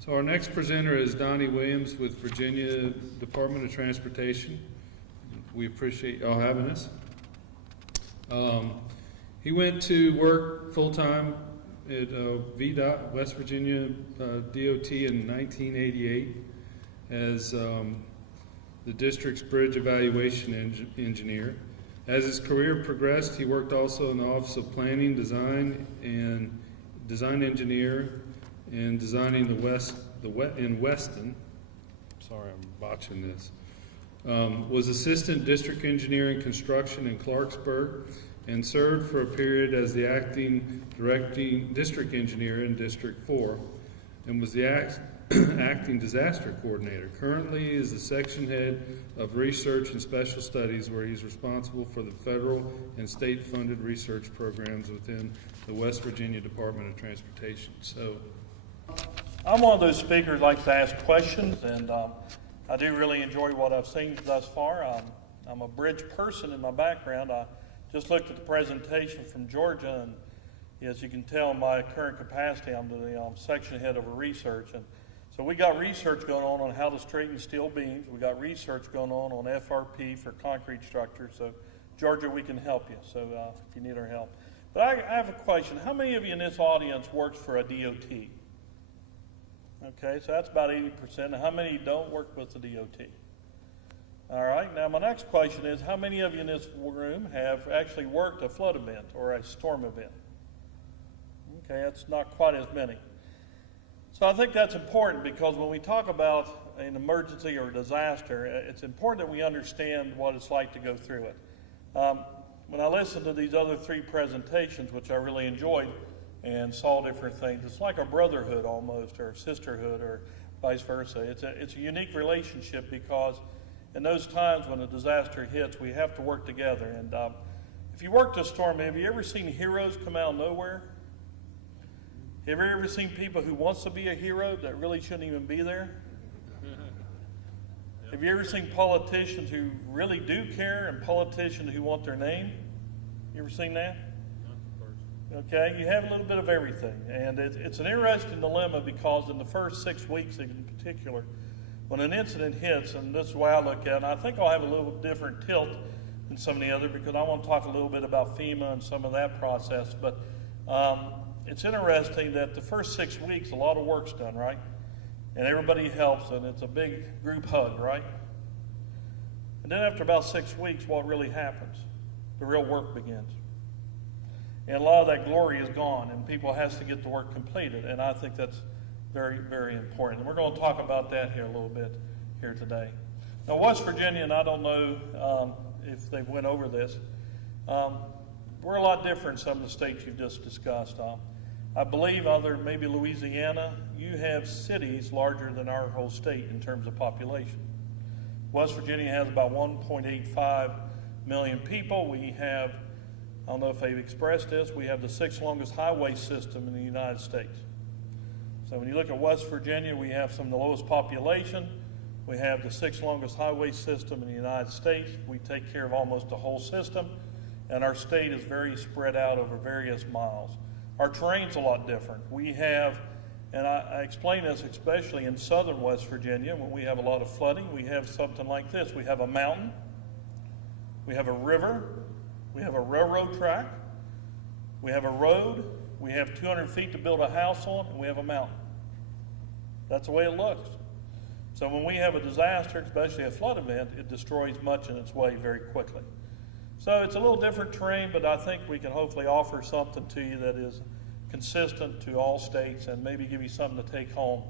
So our next presenter is Donnie Williams with Virginia Department of Transportation. We appreciate y'all having us. He went to work full-time at VDOT, West Virginia DOT in 1988 as the district's bridge evaluation engineer. As his career progressed, he worked also in the Office of Planning, Design, and Design Engineer in designing in Weston. Sorry, I'm botching this. Was Assistant District Engineer in Construction in Clarksburg, and served for a period as the acting district engineer in District 4, and was the acting disaster coordinator. Currently is the section head of research and special studies, where he's responsible for the federal and state funded research programs within the West Virginia Department of Transportation. So I'm one of those speakers who likes to ask questions, and I do really enjoy what I've seen thus far. I'm a bridge person in my background. I just looked at the presentation from Georgia, and as you can tell, in my current capacity, I'm the section head of research. And so we got research going on how to straighten steel beams. We got research going on FRP for concrete structures. So Georgia, we can help you, so if you need our help. But I have a question. How many of you in this audience works for a DOT? Okay, so that's about 80%. How many don't work with the DOT? All right, now my next question is, how many of you in this room have actually worked a flood event or a storm event? Okay, that's not quite as many. So I think that's important, because when we talk about an emergency or a disaster, it's important that we understand what it's like to go through it. When I listened to these other three presentations, which I really enjoyed, and saw different things, it's like a brotherhood almost, or a sisterhood, or vice versa. It's a unique relationship, because in those times when a disaster hits, we have to work together. And if you worked a storm, have you ever seen heroes come out of nowhere? Have you ever seen people who wants to be a hero that really shouldn't even be there? Have you ever seen politicians who really do care and politicians who want their name? You ever seen that? Okay, you have a little bit of everything. And it's an interesting dilemma, because in the first 6 weeks in particular, when an incident hits, and this is the way I look at it, and I think I'll have a little different tilt than some of the other, because I want to talk a little bit about FEMA and some of that process. But it's interesting that the first 6 weeks, a lot of work's done, right? And everybody helps, and it's a big group hug, right? And then after about 6 weeks, what really happens? The real work begins. And a lot of that glory is gone, and people has to get the work completed. And I think that's very, very important. And we're going to talk about that here a little bit here today. Now, West Virginia, and I don't know if they went over this, we're a lot different than some of the states you've just discussed. I believe, other than maybe Louisiana, you have cities larger than our whole state in terms of population. West Virginia has about 1.85 million people. We have, I don't know if they've expressed this, we have the 6th longest highway system in the United States. So when you look at West Virginia, we have some of the lowest population. We have the 6th longest highway system in the United States. We take care of almost the whole system, and our state is very spread out over various miles. Our terrain's a lot different. We have, and I explain this especially in southern West Virginia, when we have a lot of flooding, we have something like this. We have a mountain, we have a river, we have a railroad track, we have a road, we have 200 feet to build a house on, and we have a mountain. That's the way it looks. So when we have a disaster, especially a flood event, it destroys much in its way very quickly. So it's a little different terrain, but I think we can hopefully offer something to you that is consistent to all states, and maybe give you something to take home.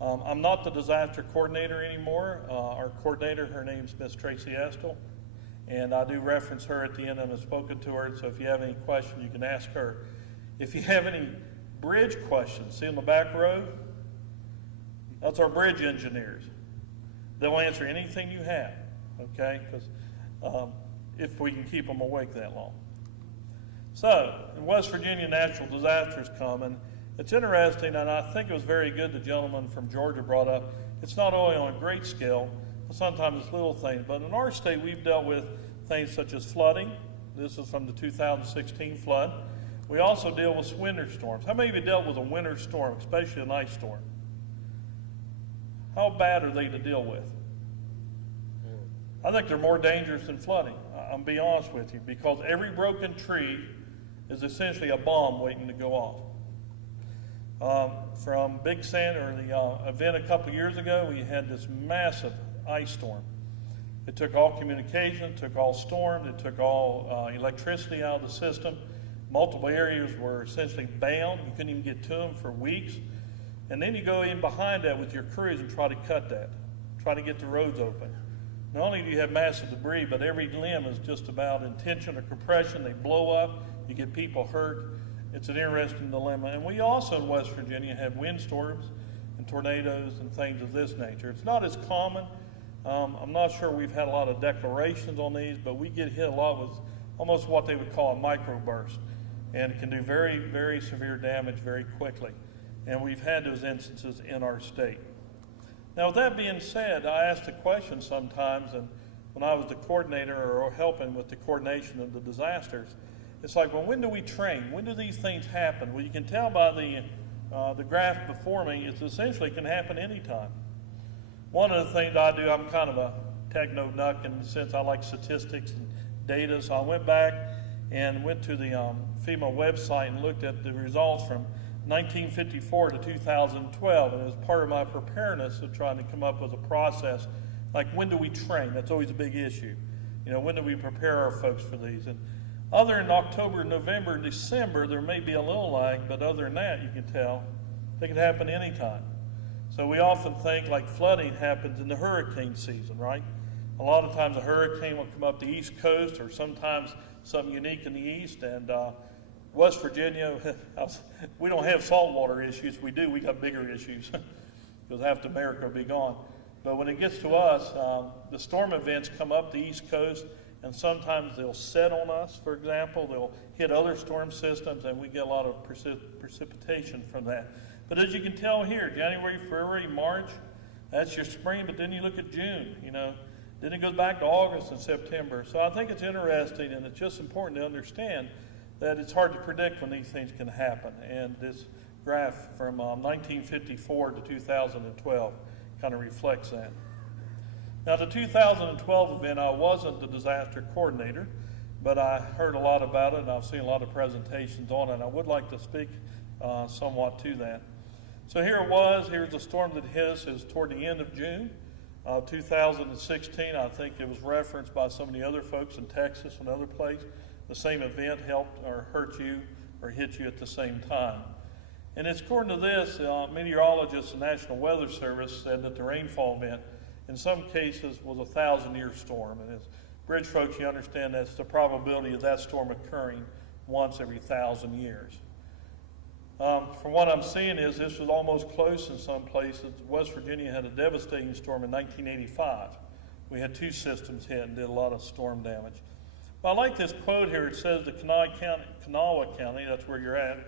I'm not the disaster coordinator anymore. Our coordinator, her name's Miss Tracy Estel, and I do reference her at the end, and I've spoken to her, so if you have any questions, you can ask her. If you have any bridge questions, see in the back row, that's our bridge engineers. They'll answer anything you have, okay? Because if we can keep them awake that long. So, in West Virginia, natural disasters come, and it's interesting, and I think it was very good the gentleman from Georgia brought up, it's not only on a great scale, but sometimes it's little things. But in our state, we've dealt with things such as flooding. This is from the 2016 flood. We also deal with winter storms. How many of you dealt with a winter storm, especially an ice storm? how bad are they to deal with? I think they're more dangerous than flooding. I'm be honest with you, because every broken tree is essentially a bomb waiting to go off. From Big Sand, or the event a couple years ago, we had this massive ice storm. It took all communication, it took all storm, it took all electricity out of the system. Multiple areas were essentially bound. You couldn't even get to them for weeks. And then you go in behind that with your crews and try to cut that, try to get the roads open. Not only do you have massive debris, but every limb is just about in tension or compression. They blow up, you get people hurt. It's an interesting dilemma. And we also in West Virginia have windstorms and tornadoes and things of this nature. It's not as common. I'm not sure we've had a lot of declarations on these, but we get hit a lot with almost what they would call a microburst. And it can do very, very severe damage very quickly. And we've had those instances in our state. Now, with that being said, I asked a question sometimes, and when I was the coordinator or helping with the coordination of the disasters, it's like, well, when do we train? When do these things happen? Well, you can tell by the graph before me, it's essentially can happen anytime. One of the things I do, I'm kind of a techno nut in the sense I like statistics and data, so I went back and went to the FEMA website and looked at the results from 1954 to 2012, and it was part of my preparedness of trying to come up with a process, like when do we train? That's always a big issue. You know, when do we prepare our folks for these? And other than October, November, December, there may be a little lag, but other than that, you can tell, they can happen anytime. So we often think like flooding happens in the hurricane season, right? A lot of times a hurricane will come up the East Coast, or sometimes something unique in the East, and West Virginia, we don't have saltwater issues. We do, we got bigger issues because half of America will be gone. But when it gets to us, the storm events come up the East Coast, and sometimes they'll set on us, for example. They'll hit other storm systems, and we get a lot of precipitation from that. But as you can tell here, January, February, March, that's your spring, but then you look at June, you know. Then it goes back to August and September. So I think it's interesting, and it's just important to understand that it's hard to predict when these things can happen. And this graph from 1954 to 2012 kind of reflects that. Now, the 2012 event, I wasn't the disaster coordinator, but I heard a lot about it, and I've seen a lot of presentations on it, and I would like to speak somewhat to that. So here it was. Here's the storm that hit us. It was toward the end of June 2016. I think it was referenced by some of the other folks in Texas and other places. The same event helped or hurt you or hit you at the same time. And it's according to this, meteorologists and National Weather Service said that the rainfall event in some cases was a 1,000-year storm. And as bridge folks, you understand that's the probability of that storm occurring once every 1,000 years. From what I'm seeing is this was almost close in some places. West Virginia had a devastating storm in 1985. We had two systems hit and did a lot of storm damage. Well, I like this quote here. It says the Kanawha County, that's where you're at,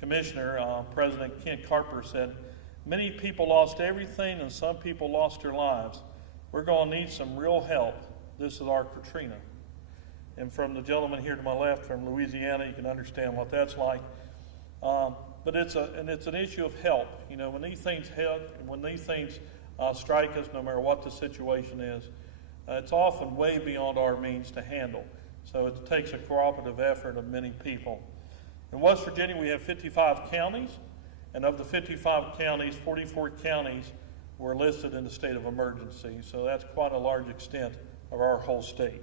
Commissioner, President Kent Carper said, many people lost everything and some people lost their lives. We're going to need some real help. This is our Katrina. And from the gentleman here to my left from Louisiana, you can understand what that's like. But it's an issue of help. You know, when these things strike us, no matter what the situation is, it's often way beyond our means to handle. So it takes a cooperative effort of many people. In West Virginia, we have 55 counties, and of the 55 counties, 44 counties were listed in the state of emergency. So that's quite a large extent of our whole state.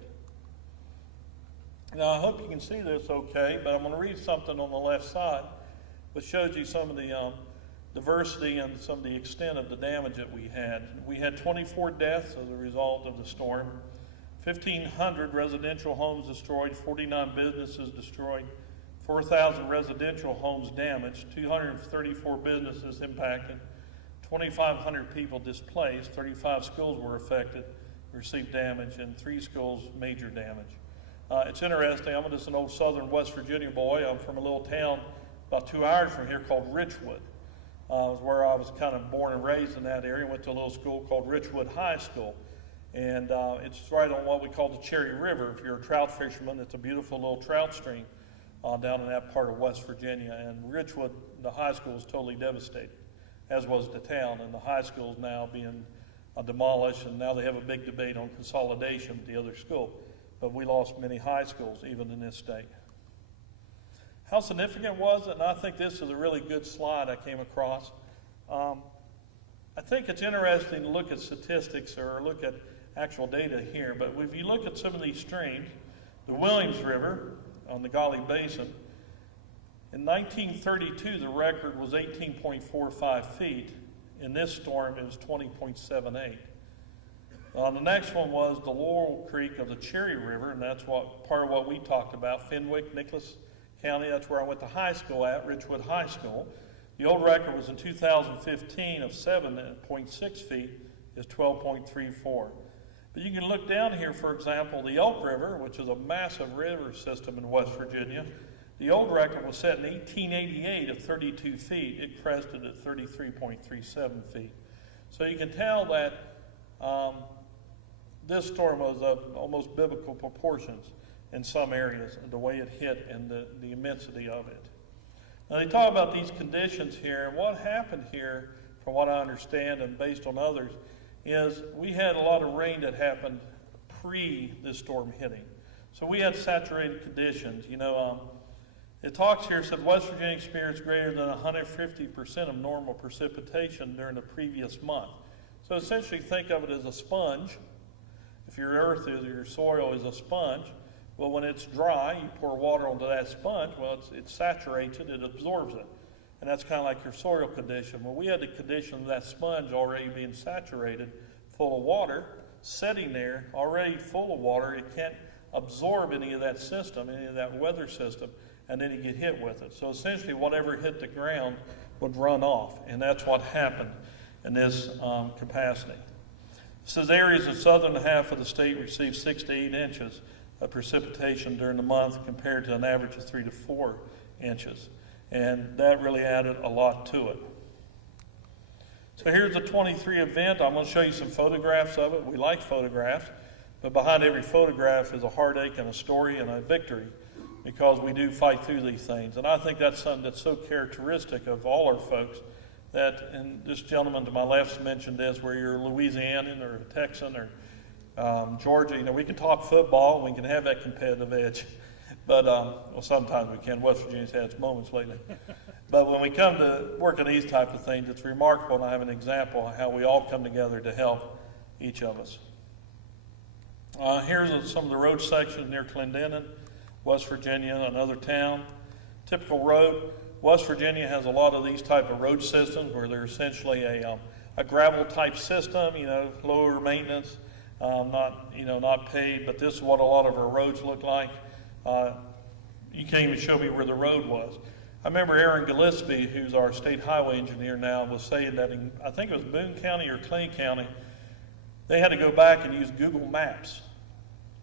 Now, I hope you can see this okay, but I'm going to read something on the left side which shows you some of the diversity and some of the extent of the damage that we had. We had 24 deaths as a result of the storm, 1,500 residential homes destroyed, 49 businesses destroyed, 4,000 residential homes damaged, 234 businesses impacted, 2,500 people displaced, 35 schools were affected, received damage, and 3 schools major damage. It's interesting. I'm just an old southern West Virginia boy. I'm from a little town about 2 hours from here called Richwood. It was where I was kind of born and raised in that area. Went to a little school called Richwood High School. And it's right on what we call the Cherry River. If you're a trout fisherman, it's a beautiful little trout stream down in that part of West Virginia. And Richwood, the high school, was totally devastated. as was the town, and the high school is now being demolished, and now they have a big debate on consolidation with the other school. But we lost many high schools, even in this state. How significant was it? And I think this is a really good slide I came across. I think it's interesting to look at statistics or look at actual data here, but if you look at some of these streams, the Williams River on the Gauley Basin, in 1932 the record was 18.45 feet. In this storm it was 20.78. The next one was the Laurel Creek of the Cherry River, and that's part of what we talked about, Fenwick, Nicholas County. That's where I went to high school at, Richwood High School. The old record was in 2015 of 7.6 feet, is 12.34. But you can look down here, for example, the Elk River, which is a massive river system in West Virginia. The old record was set in 1888 of 32 feet. It crested at 33.37 feet. So you can tell that this storm was of almost biblical proportions in some areas, the way it hit and the immensity of it. Now they talk about these conditions here, and what happened here, from what I understand and based on others, is we had a lot of rain that happened pre this storm hitting. So we had saturated conditions. It talks here, said West Virginia experienced greater than 150% of normal precipitation during the previous month. So essentially think of it as a sponge. If your earth is, your soil is a sponge, well, when it's dry, you pour water onto that sponge, well, it saturates it, it absorbs it. And that's kind of like your soil condition. Well, we had the condition of that sponge already being saturated, full of water, sitting there, already full of water. It can't absorb any of that system, any of that weather system, and then you get hit with it. So essentially, whatever hit the ground would run off, and that's what happened in this capacity. It says areas in the southern half of the state received 6 to 8 inches of precipitation during the month compared to an average of 3 to 4 inches. And that really added a lot to it. So here's the 23 event. I'm going to show you some photographs of it. We like photographs, but behind every photograph is a heartache and a story and a victory, because we do fight through these things. And I think that's something that's so characteristic of all our folks, that, and this gentleman to my left mentioned this, where you're a Louisianan or a Texan or Georgia, we can talk football, we can have that competitive edge, but, well, sometimes we can. West Virginia's had its moments lately. But when we come to working these type of things, it's remarkable, and I have an example of how we all come together to help each of us. Here's some of the road sections near Clendenin, West Virginia, another town. Typical road. West Virginia has a lot of these type of road systems where they're essentially a gravel type system, lower maintenance, not paved, but this is what a lot of our roads look like. You can't even show me where the road was. I remember Aaron Gillespie, who's our state highway engineer now, was saying that in, I think it was Boone County or Clay County, they had to go back and use Google Maps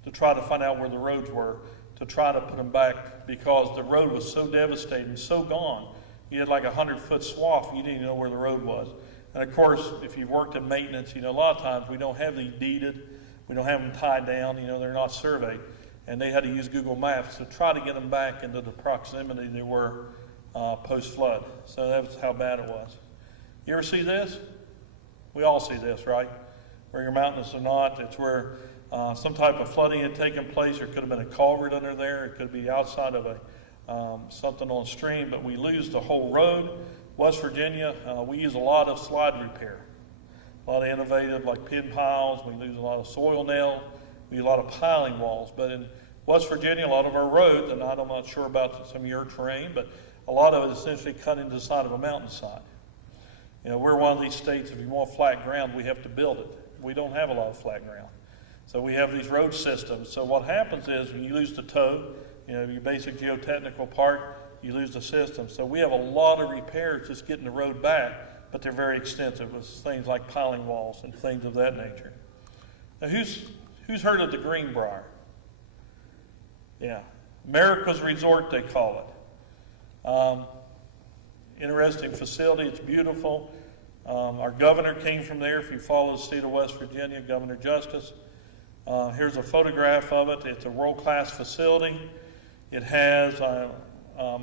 to try to find out where the roads were, to try to put them back, because the road was so devastated, so gone. You had like 100-foot swath, you didn't even know where the road was. And of course, if you've worked in maintenance, a lot of times we don't have these deeded, we don't have them tied down, they're not surveyed. And they had to use Google Maps to try to get them back into the proximity they were post-flood. So that's how bad it was. You ever see this? We all see this, right? Where you're mountainous or not, it's where some type of flooding had taken place. There could have been a culvert under there. It could be outside of something on a stream, but we lose the whole road. West Virginia, we use a lot of slide repair. A lot of innovative, like pin piles. We lose a lot of soil nail. We use a lot of piling walls. But in West Virginia, a lot of our roads, and I'm not sure about some of your terrain, but a lot of it is essentially cut into the side of a mountainside. We're one of these states, if you want flat ground, we have to build it. We don't have a lot of flat ground. So we have these road systems. So what happens is when you lose the toe, your basic geotechnical part, you lose the system. So we have a lot of repairs just getting the road back, but they're very extensive with things like piling walls and things of that nature. Now who's heard of the Greenbrier? Yeah, America's Resort they call it. Interesting facility, it's beautiful. Our governor came from there. If you follow the state of West Virginia, Governor Justice. Here's a photograph of it. It's a world-class facility. It has,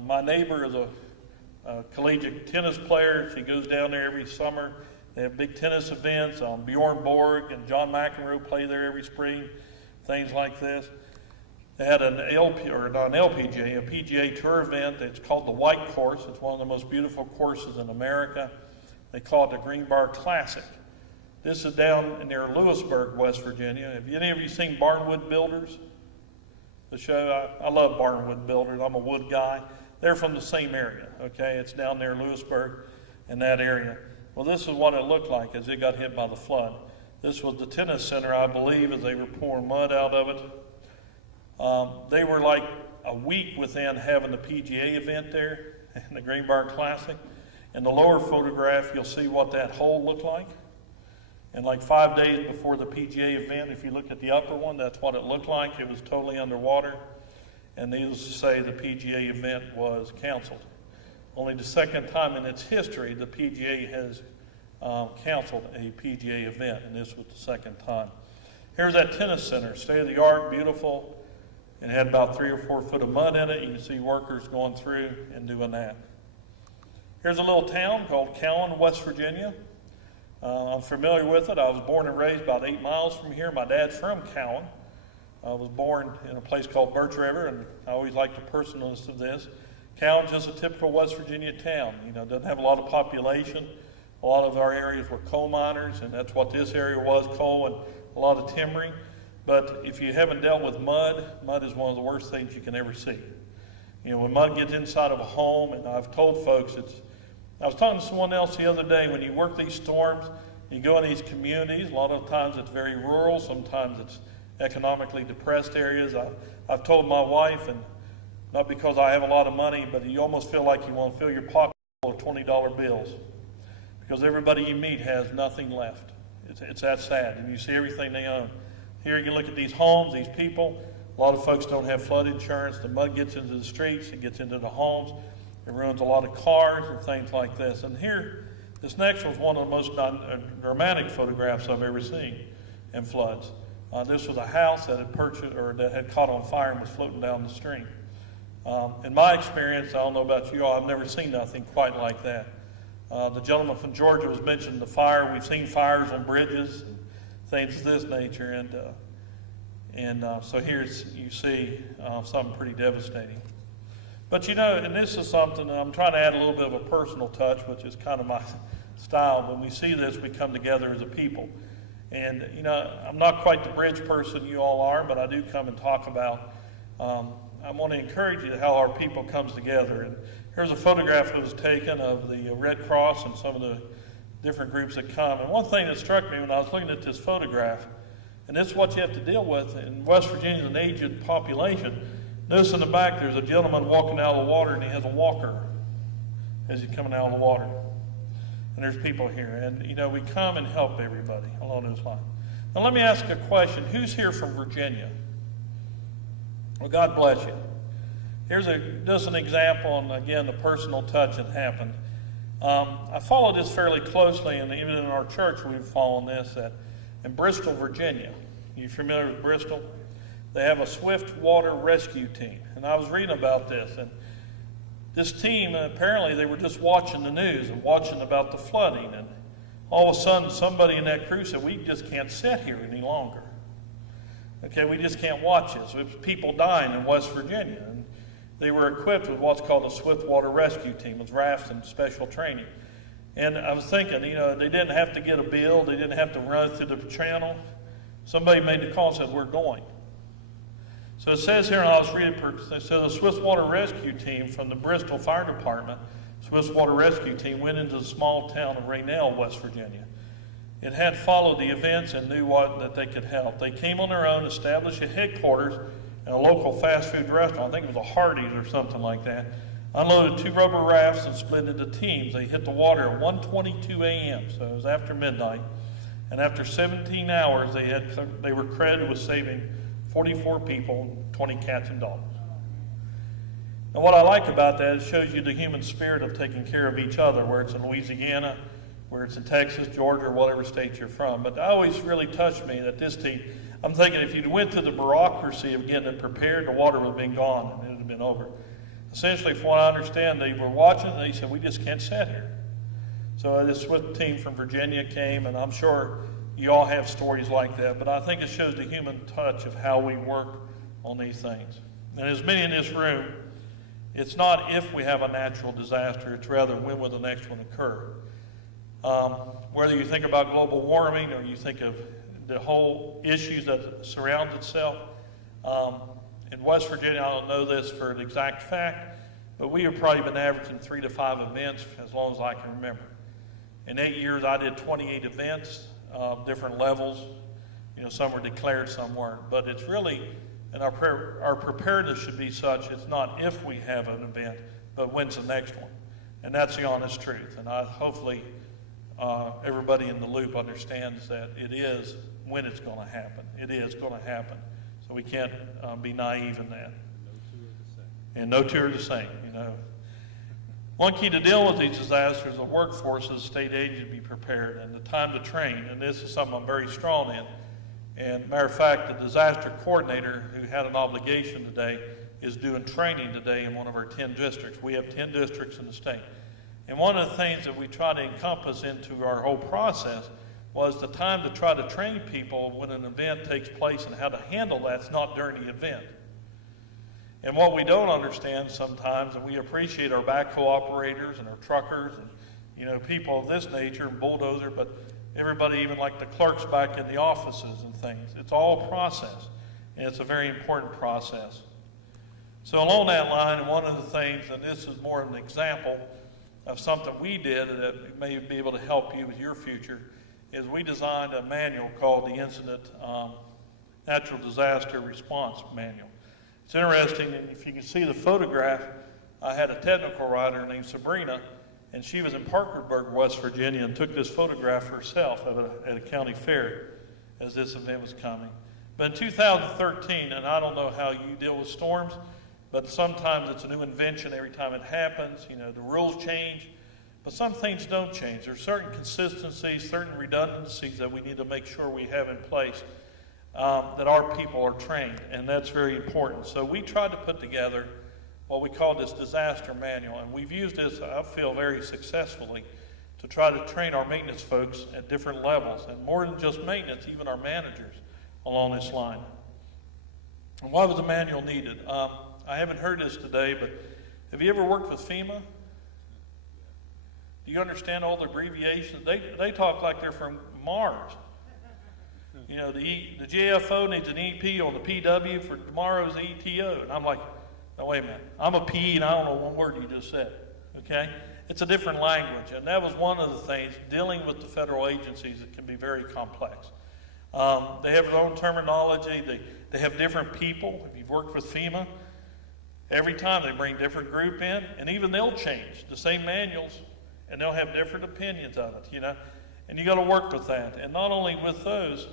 my neighbor is collegiate tennis player. She goes down there every summer. They have big tennis events. Bjorn Borg and John McEnroe play there every spring, things like this. They had an LP, or not an LPGA, a PGA Tour event. It's called the White Course. It's one of the most beautiful courses in America. They call it the Greenbar Classic. This is down near Lewisburg, West Virginia. Have any of you seen Barnwood Builders? The show, I love Barnwood Builders. I'm a wood guy. They're from the same area, okay? It's down near Lewisburg in that area. Well, this is what it looked like as it got hit by the flood. This was the tennis center, I believe, as they were pouring mud out of it. They were like a week within having the PGA event there, and the Greenbar Classic. In the lower photograph, you'll see what that hole looked like. And like 5 days before the PGA event, if you look at the upper one, that's what it looked like. It was totally underwater. And needless to say, the PGA event was canceled. Only the second time in its history the PGA has canceled a PGA event, and this was the second time. Here's that tennis center, state-of-the-art, beautiful. It had about 3 or 4 foot of mud in it. You can see workers going through and doing that. Here's a little town called Callan, West Virginia. I'm familiar with it. I was born and raised about 8 miles from here. My dad's from Callan. I was born in a place called Birch River, and I always like the personalness of this. Callan's just a typical West Virginia town. You know, it doesn't have a lot of population. A lot of our areas were coal miners, and that's what this area was, coal and a lot of timbering. But if you haven't dealt with mud, mud is one of the worst things you can ever see. You know, when mud gets inside of a home, and I've told folks I was talking to someone else the other day, when you work these storms, you go in these communities, a lot of times it's very rural, sometimes it's economically depressed areas. I've told my wife, and not because I have a lot of money, but you almost feel like you want to fill your pocket full of $20 bills, because everybody you meet has nothing left. It's that sad, and you see everything they own. Here you can look at these homes, these people. A lot of folks don't have flood insurance. The mud gets into the streets, it gets into the homes. It ruins a lot of cars and things like this. And here, this next was one of the most dramatic photographs I've ever seen in floods. This was a house that had purchased, or that had caught on fire and was floating down the stream. In my experience, I don't know about you all, I've never seen nothing quite like that. The gentleman from Georgia was mentioning the fire. We've seen fires on bridges and things of this nature, and so here you see something pretty devastating. But you know, and this is something, and I'm trying to add a little bit of a personal touch, which is kind of my style. When we see this, we come together as a people. And you know, I'm not quite the bridge person you all are, but I do come and talk about, I want to encourage you how our people comes together. And here's a photograph that was taken of the Red Cross and some of the different groups that come. And one thing that struck me when I was looking at this photograph, and this is what you have to deal with in West Virginia, an aged population. Notice in the back there's a gentleman walking out of the water, and he has a walker as he's coming out of the water. And there's people here, and you know, we come and help everybody along those lines. Now let me ask a question. Who's here from Virginia? Well, God bless you. Here's just an example, and again, the personal touch that happened. I followed this fairly closely, and even in our church we've followed this, that in Bristol, Virginia. You familiar with Bristol? They have a swift water rescue team. And I was reading about this, and this team, apparently they were just watching the news and watching about the flooding, and all of a sudden somebody in that crew said, we just can't sit here any longer. Okay, we just can't watch this. It was people dying in West Virginia, and they were equipped with what's called a swift water rescue team, with rafts and special training. And I was thinking, you know, they didn't have to get a bill, they didn't have to run through the channel. Somebody made the call and said, we're going. So it says here, and I was reading, it says the Swiss Water Rescue Team from the Bristol Fire Department, Swiss Water Rescue Team, went into the small town of Raynell, West Virginia. It had followed the events and knew that they could help. They came on their own, established a headquarters in a local fast food restaurant. I think it was a Hardee's or something like that. Unloaded 2 rubber rafts and split into teams. They hit the water at 1:22 a.m., so it was after midnight. And after 17 hours, they were credited with saving 44 people, 20 cats and dogs. And what I like about that, it shows you the human spirit of taking care of each other, where it's in Louisiana, where it's in Texas, Georgia, or whatever state you're from. But it always really touched me that this team, I'm thinking if you went through the bureaucracy of getting it prepared, the water would have been gone and it would have been over. essentially, from what I understand, they were watching and they said, we just can't sit here. So this SWIFT team from Virginia came, and I'm sure you all have stories like that, but I think it shows the human touch of how we work on these things. And as many in this room, it's not if we have a natural disaster, it's rather when will the next one occur. Whether you think about global warming or you think of the whole issues that surround itself, in West Virginia, I don't know this for an exact fact, but we have probably been averaging 3 to 5 events as long as I can remember. In 8 years, I did 28 events, different levels. You know, some were declared, some weren't. But it's really, and our preparedness should be such, it's not if we have an event, but when's the next one. And that's the honest truth. And hopefully everybody in the loop understands that it is when it's going to happen. It is going to happen. So we can't be naive in that. And no two are the same, you know. One key to dealing with these disasters, the workforce as a state agency to be prepared and the time to train. And this is something I'm very strong in. And matter of fact, the disaster coordinator who had an obligation today is doing training today in one of our 10 districts. We have 10 districts in the state. And one of the things that we try to encompass into our whole process was the time to try to train people when an event takes place and how to handle that's not during the event. And what we don't understand sometimes, and we appreciate our backhoe operators and our truckers and, you know, people of this nature and bulldozer, but everybody, even like the clerks back in the offices and things. It's all a process, and it's a very important process. So along that line, one of the things, and this is more of an example of something we did that may be able to help you with your future, is we designed a manual called the Incident Natural Disaster Response Manual. It's interesting, and if you can see the photograph, I had a technical writer named Sabrina, and she was in Parkersburg, West Virginia, and took this photograph herself at a county fair as this event was coming. But in 2013, and I don't know how you deal with storms, but sometimes it's a new invention every time it happens. You know, the rules change, but some things don't change. There's certain consistencies, certain redundancies that we need to make sure we have in place, that our people are trained, and that's very important. So we tried to put together what we call this disaster manual, and we've used this, I feel, very successfully to try to train our maintenance folks at different levels, and more than just maintenance, even our managers along this line. And why was the manual needed? I haven't heard this today, but have you ever worked with FEMA? Do you understand all the abbreviations? They talk like they're from Mars. You know, the JFO needs an EP on the PW for tomorrow's ETO. And I'm like, no, wait a minute. I'm a PE and I don't know one word you just said. Okay? It's a different language. And that was one of the things, dealing with the federal agencies, that can be very complex. They have their own terminology. They have different people. If you've worked with FEMA, every time they bring a different group in, and even they'll change the same manuals, and they'll have different opinions of it, you know. And you got to work with that. And not only with those,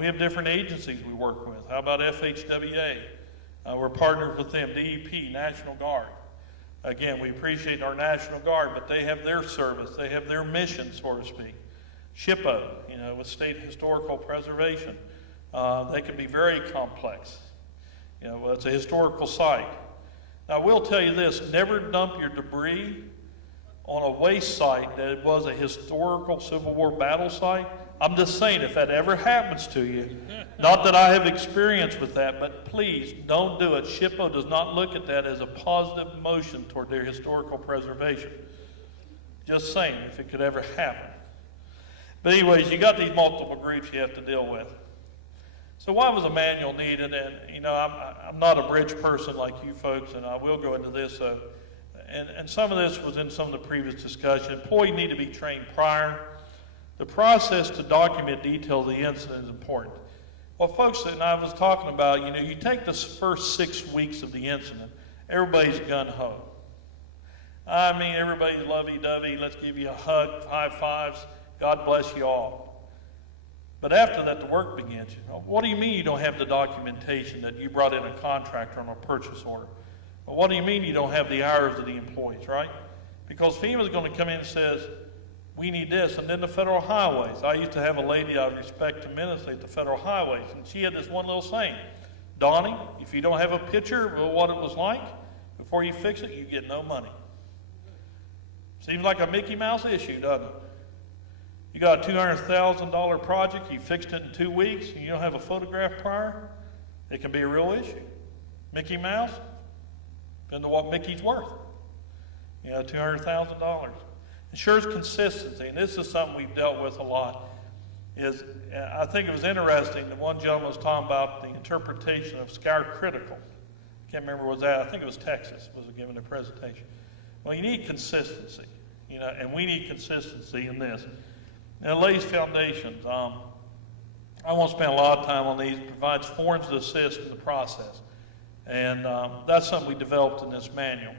we have different agencies we work with. How about FHWA? We're partnered with them. DEP, National Guard. Again, we appreciate our National Guard, but they have their service. They have their mission, so to speak. SHPO, you know, with state historical preservation. They can be very complex. You know, it's a historical site. Now, I will tell you this, never dump your debris on a waste site that it was a historical Civil War battle site. I'm just saying, if that ever happens to you, not that I have experience with that, but please don't do it. SHPO does not look at that as a positive motion toward their historical preservation. Just saying, if it could ever happen. But anyways, you got these multiple groups you have to deal with. So why was a manual needed? And, you know, I'm not a bridge person like you folks, and I will go into this. And some of this was in some of the previous discussion. Employees need to be trained prior. The process to document detail of the incident is important. Well, folks, and I was talking about, you know, you take the first 6 weeks of the incident, everybody's gun-ho. I mean, everybody's lovey-dovey, let's give you a hug, high fives, God bless you all. But after that, the work begins. You know, what do you mean you don't have the documentation that you brought in a contractor on a purchase order? Well, what do you mean you don't have the hours of the employees, right? Because FEMA is going to come in and says, we need this. And then the federal highways. I used to have a lady I respect tremendously at the federal highways, and she had this one little saying, Donnie, if you don't have a picture of what it was like, Before you fix it, you get no money. Seems like a Mickey Mouse issue, doesn't it? You got a $200,000 project, you fixed it in 2 weeks, and you don't have a photograph prior, it can be a real issue. Mickey Mouse, depends on what Mickey's worth. You know, $200,000. Ensures consistency, and this is something we've dealt with a lot. I think it was interesting, the one gentleman was talking about the interpretation of scour critical. I can't remember what was that, I think it was Texas was giving a presentation. Well, you need consistency, you know, and we need consistency in this. Now, lays foundations. I won't spend a lot of time on these. It provides forms to assist in the process. And that's something we developed in this manual.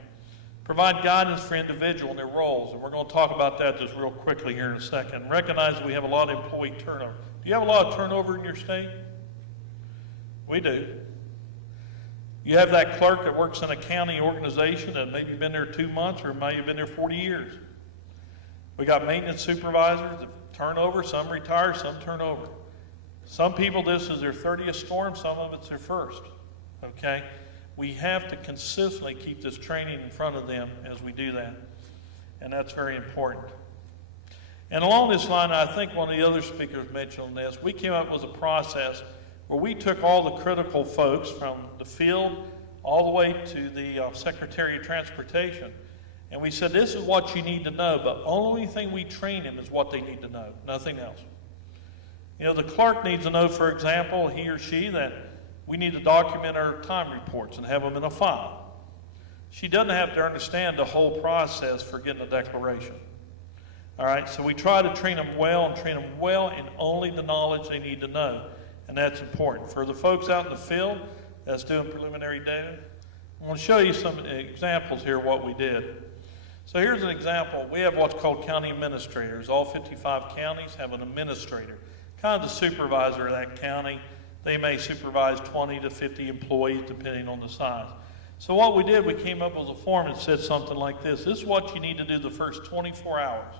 Provide guidance for individual in their roles. And we're going to talk about that just real quickly here in a second. Recognize that we have a lot of employee turnover. Do you have a lot of turnover in your state? We do. You have that clerk that works in a county organization that maybe been there 2 months or maybe been there 40 years. We got maintenance supervisors that turnover, some retire, some turnover. Some people, this is their 30th storm, some of it's their first, okay? We have to consistently keep this training in front of them as we do that, and that's very important. And along this line, I think one of the other speakers mentioned this, we came up with a process where we took all the critical folks from the field all the way to the Secretary of Transportation, and we said, this is what you need to know, but only thing we train them is what they need to know, nothing else. You know, the clerk needs to know, for example, he or she, that we need to document our time reports and have them in a file. She doesn't have to understand the whole process for getting a declaration. All right, so we try to train them well in only the knowledge they need to know, and that's important. For the folks out in the field that's doing preliminary data, I'm going to show you some examples here of what we did. So here's an example. We have what's called county administrators. All 55 counties have an administrator, kind of the supervisor of that county. They may supervise 20 to 50 employees depending on the size. So what we did, we came up with a form that said something like this. This is what you need to do the first 24 hours.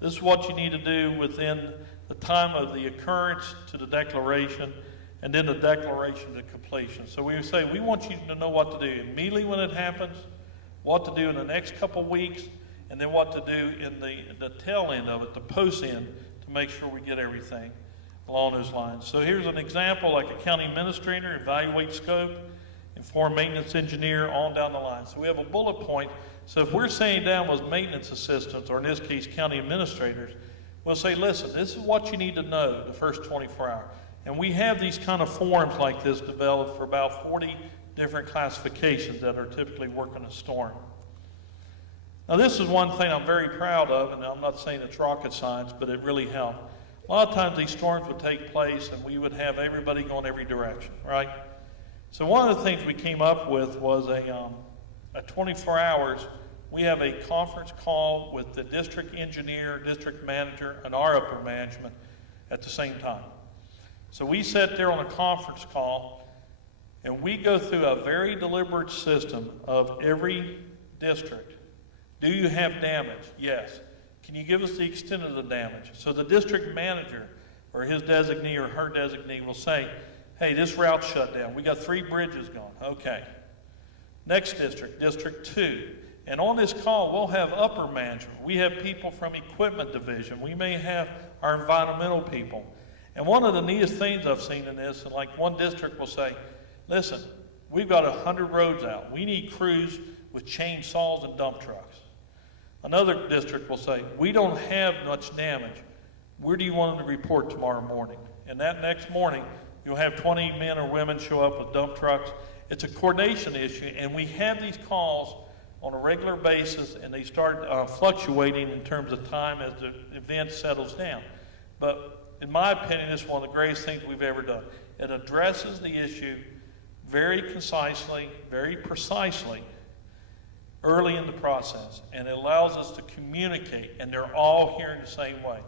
This is what you need to do within the time of the occurrence to the declaration, and then the declaration to completion. So we would say, we want you to know what to do immediately when it happens, what to do in the next couple weeks, and then what to do in the tail end of it, the post end, to make sure we get everything along those lines. So here's an example, like a county administrator, evaluate scope, inform maintenance engineer, on down the line. So we have a bullet point. So if we're saying down was maintenance assistants, or in this case, county administrators, we'll say, listen, this is what you need to know the first 24 hours. And we have these kind of forms like this developed for about 40 different classifications that are typically working a storm. Now this is one thing I'm very proud of, and I'm not saying it's rocket science, but it really helped. A lot of times these storms would take place and we would have everybody going every direction, right? So one of the things we came up with was a 24 hours, we have a conference call with the district engineer, district manager, and our upper management at the same time. So we sat there on a conference call and we go through a very deliberate system of every district. Do you have damage? Yes. Can you give us the extent of the damage? So the district manager or his designee or her designee will say, hey, this route shut down. We got 3 bridges gone. Okay. Next district, District 2. And on this call, we'll have upper management. We have people from equipment division. We may have our environmental people. And one of the neatest things I've seen in this, and like one district will say, listen, we've got 100 roads out. We need crews with chainsaws and dump trucks. Another district will say, we don't have much damage. Where do you want them to report tomorrow morning? And that next morning, you'll have 20 men or women show up with dump trucks. It's a coordination issue, and we have these calls on a regular basis, and they start fluctuating in terms of time as the event settles down. But in my opinion, it's one of the greatest things we've ever done. It addresses the issue very concisely, very precisely, early in the process, and it allows us to communicate, and they're all hearing the same way.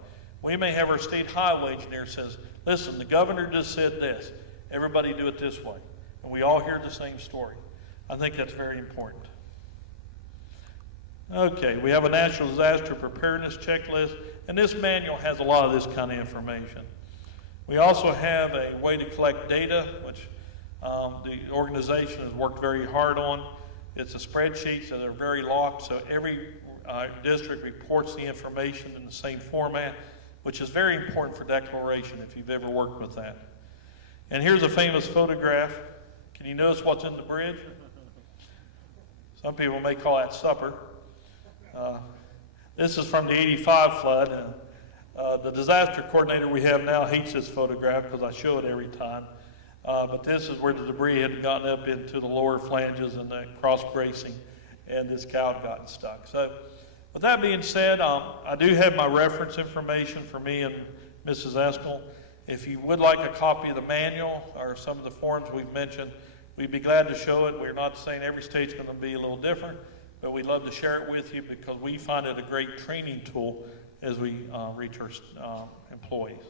We may have our state highway engineer says, listen, the governor just said this. Everybody do it this way. And we all hear the same story. I think that's very important. Okay, we have a national disaster preparedness checklist, and this manual has a lot of this kind of information. We also have a way to collect data, which the organization has worked very hard on. It's a spreadsheet, so they're very locked, so every district reports the information in the same format, which is very important for declaration if you've ever worked with that. And here's a famous photograph. Can you notice what's in the bridge? Some people may call that supper. This is from the '85 flood. The disaster coordinator we have now hates this photograph because I show it every time. But this is where the debris had gotten up into the lower flanges and the cross bracing, and this cow had gotten stuck. So with that being said, I do have my reference information for me and Mrs. Eskell. If you would like a copy of the manual or some of the forms we've mentioned, we'd be glad to show it. We're not saying every state's going to be a little different, but we'd love to share it with you because we find it a great training tool as we reach our employees.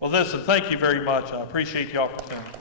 Well, listen, thank you very much. I appreciate the opportunity.